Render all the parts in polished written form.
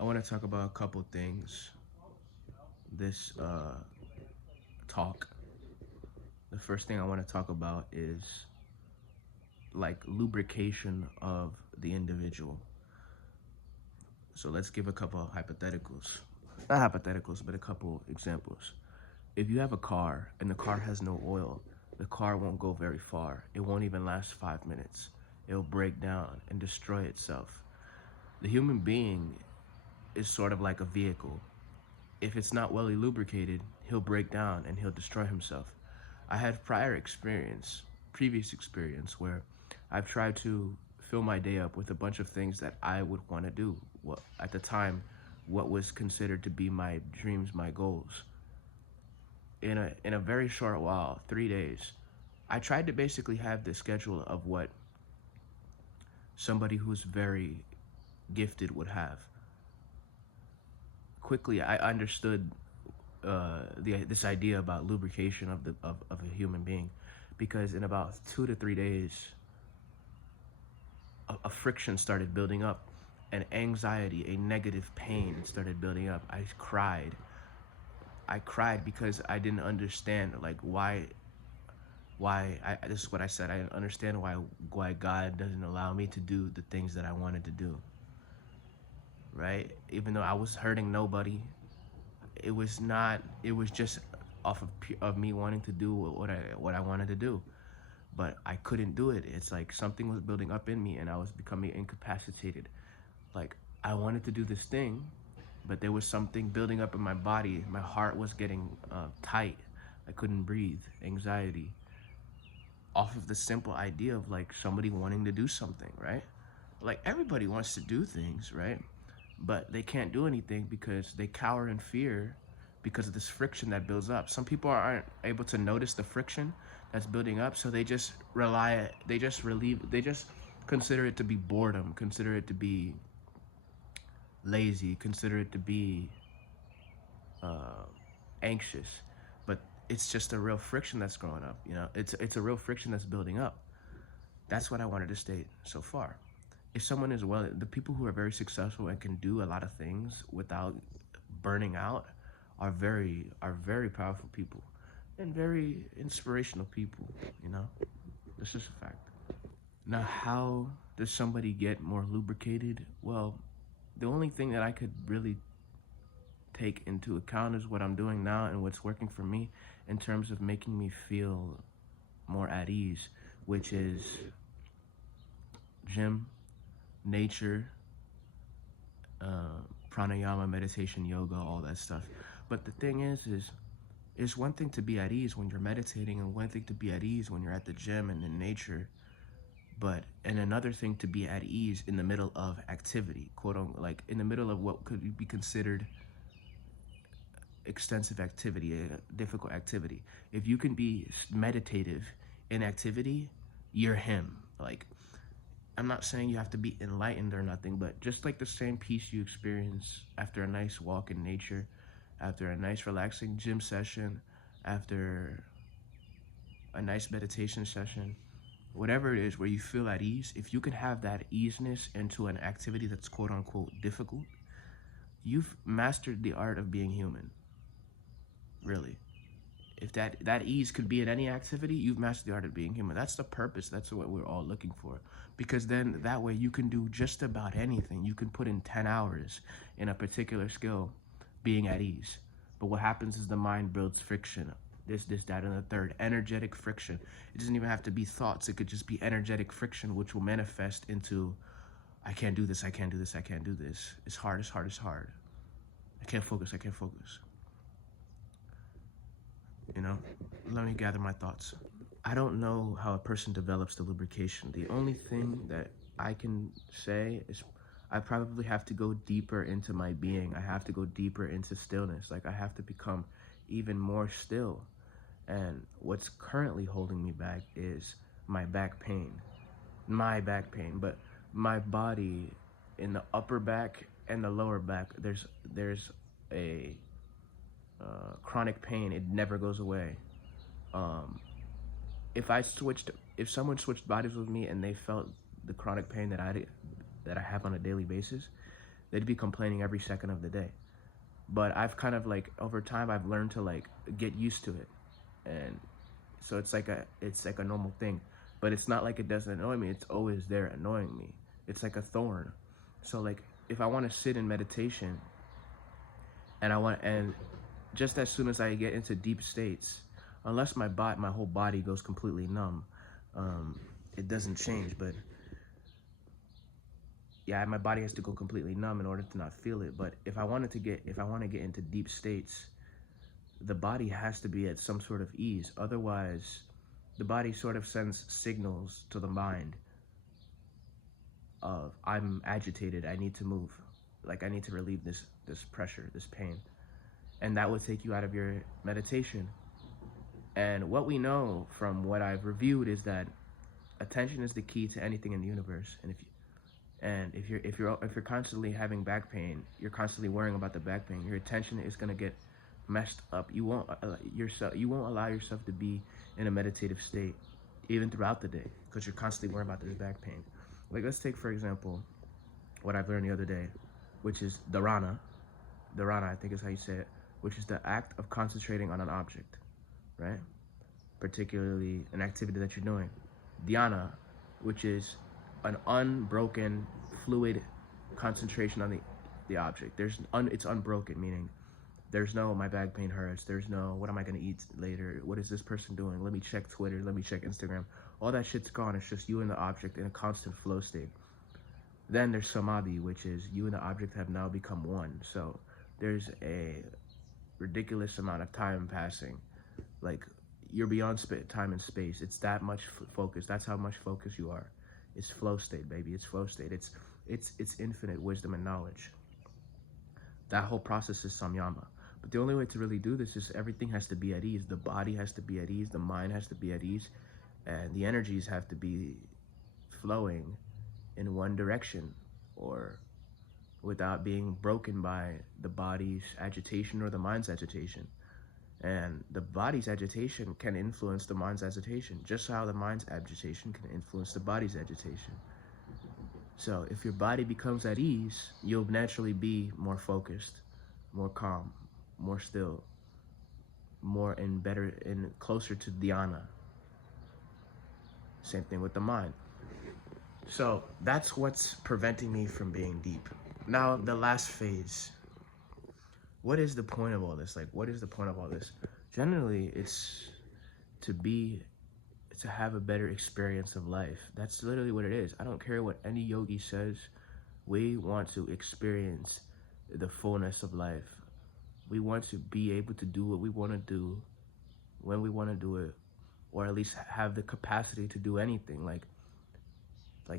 I want to talk about a couple things this talk. The first thing I want to talk about is like lubrication of the individual. So let's give a couple of hypotheticals. Not hypotheticals, but a couple examples. If you have a car and the car has no oil, the car won't go very far. It won't even last 5 minutes. It'll break down and destroy itself. The human being is sort of like a vehicle. If it's not well lubricated, he'll break down and he'll destroy himself. I had previous experience where I've tried to fill my day up with a bunch of things that I would want to do. What at the time, what was considered to be my dreams, my goals. In a very short while, 3 days, I tried to basically have the schedule of what somebody who's very gifted would have. Quickly, I understood this idea about lubrication of a human being, because in about 2 to 3 days, a friction started building up, an anxiety, a negative pain started building up. I cried because I didn't understand like this is what I said. I didn't understand why God doesn't allow me to do the things that I wanted to do. Right? Even though I was hurting nobody, it was not. It was just off of me wanting to do what I wanted to do, but I couldn't do it. It's like something was building up in me, and I was becoming incapacitated. Like I wanted to do this thing, but there was something building up in my body. My heart was getting tight. I couldn't breathe. Anxiety. Off of the simple idea of like somebody wanting to do something, right? Like everybody wants to do things, right? But they can't do anything because they cower in fear because of this friction that builds up. Some people aren't able to notice the friction that's building up, so they just they just consider it to be boredom, consider it to be lazy, consider it to be anxious. But it's just a real friction that's growing up, you know? It's a real friction that's building up. That's what I wanted to state so far. If someone is the people who are very successful and can do a lot of things without burning out are very powerful people and very inspirational people, you know? This is a fact. Now, how does somebody get more lubricated? Well, the only thing that I could really take into account is what I'm doing now and what's working for me in terms of making me feel more at ease, which is gym, nature, pranayama, meditation, yoga, all that stuff. But the thing is it's one thing to be at ease when you're meditating, and one thing to be at ease when you're at the gym and in nature, and another thing to be at ease in the middle of activity, quote unquote, like in the middle of what could be considered extensive activity, a difficult activity. If you can be meditative in activity, you're him. Like, I'm not saying you have to be enlightened or nothing, but just like the same peace you experience after a nice walk in nature, after a nice relaxing gym session, after a nice meditation session, whatever it is where you feel at ease, if you can have that easiness into an activity that's quote unquote difficult, you've mastered the art of being human. Really. If that ease could be in any activity, you've mastered the art of being human. That's the purpose. That's what we're all looking for. Because then that way you can do just about anything. You can put in 10 hours in a particular skill being at ease. But what happens is the mind builds friction. This, that, and the third. Energetic friction. It doesn't even have to be thoughts. It could just be energetic friction, which will manifest into, I can't do this, I can't do this, I can't do this. It's hard, it's hard, it's hard. I can't focus, I can't focus. You know, let me gather my thoughts. I don't know how a person develops the lubrication. The only thing that I can say is I probably have to go deeper into my being. I have to go deeper into stillness. Like I have to become even more still. And what's currently holding me back is my back pain. But my body in the upper back and the lower back, there's a chronic pain. It never goes away. If someone switched bodies with me and they felt the chronic pain that I have on a daily basis, they'd be complaining every second of the day. But I've kind of like over time I've learned to like get used to it, and so it's like a normal thing. But it's not like it doesn't annoy me. It's always there annoying me. It's like a thorn. So like if I want to sit in meditation and just as soon as I get into deep states, unless my whole body goes completely numb, it doesn't change. But yeah, my body has to go completely numb in order to not feel it. But if I want to get into deep states, the body has to be at some sort of ease. Otherwise, the body sort of sends signals to the mind of I'm agitated, I need to move. Like I need to relieve this pressure, this pain. And that will take you out of your meditation. And what we know from what I've reviewed is that attention is the key to anything in the universe. And if you're constantly having back pain, you're constantly worrying about the back pain, your attention is going to get messed up. You won't allow yourself to be in a meditative state even throughout the day because you're constantly worrying about this back pain. Like let's take for example what I've learned the other day, which is dharana. Dharana, I think is how you say it, which is the act of concentrating on an object, right? Particularly an activity that you're doing. Dhyana, which is an unbroken fluid concentration on the object. It's unbroken, meaning there's no my back pain hurts, there's no what am I gonna eat later, what is this person doing, let me check Twitter, let me check Instagram. All that shit's gone. It's just you and the object in a constant flow state. Then there's samadhi, which is you and the object have now become one. So there's a ridiculous amount of time passing, like you're beyond time and space. It's that much focus. That's how much focus you are. It's flow state, baby. It's flow state. It's infinite wisdom and knowledge. That whole process is samyama. But the only way to really do this is everything has to be at ease. The body has to be at ease. The mind has to be at ease. And the energies have to be flowing in one direction or without being broken by the body's agitation or the mind's agitation. And the body's agitation can influence the mind's agitation, just how the mind's agitation can influence the body's agitation. So if your body becomes at ease, you'll naturally be more focused, more calm, more still, more and better and closer to dhyana. Same thing with the mind. So that's what's preventing me from being deep. Now, the last phase. What is the point of all this? Like, what is the point of all this? Generally, it's to have a better experience of life. That's literally what it is. I don't care what any yogi says. We want to experience the fullness of life. We want to be able to do what we want to do when we want to do it, or at least have the capacity to do anything. Like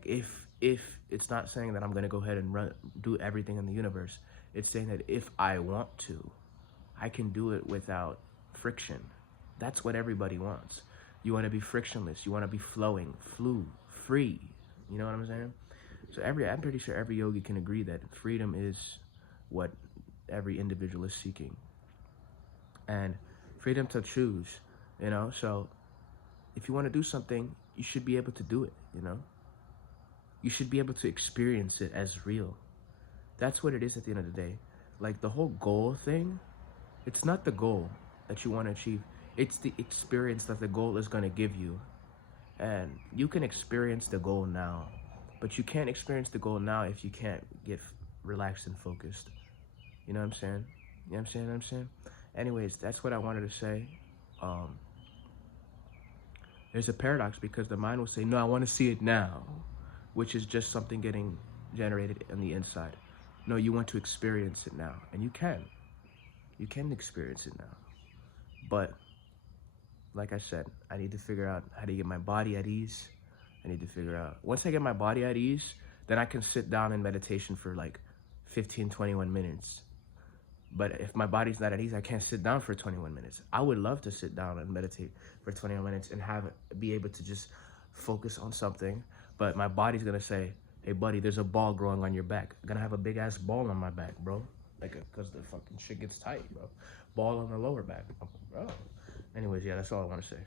if it's not saying that I'm gonna go ahead and do everything in the universe. It's saying that if I want to, I can do it without friction. That's what everybody wants. You want to be frictionless. You want to be flowing, free. You know what I'm saying? So I'm pretty sure every yogi can agree that freedom is what every individual is seeking. And freedom to choose, you know? So if you want to do something, you should be able to do it, you know? You should be able to experience it as real. That's what it is at the end of the day. Like the whole goal thing, it's not the goal that you want to achieve. It's the experience that the goal is going to give you. And you can experience the goal now, but you can't experience the goal now if you can't get relaxed and focused. You know what I'm saying? You know what I'm saying? Anyways, that's what I wanted to say. There's a paradox because the mind will say, no, I want to see it now, which is just something getting generated on the inside. No, you want to experience it now, and you can. You can experience it now. But, like I said, I need to figure out how to get my body at ease. I need to figure out, once I get my body at ease, then I can sit down in meditation for like 15, 21 minutes. But if my body's not at ease, I can't sit down for 21 minutes. I would love to sit down and meditate for 21 minutes and be able to just focus on something. But my body's gonna say, hey buddy, there's a ball growing on your back. I'm gonna have a big ass ball on my back, bro. Like, cause the fucking shit gets tight, bro. Ball on the lower back, bro. Anyways, yeah, that's all I wanna say.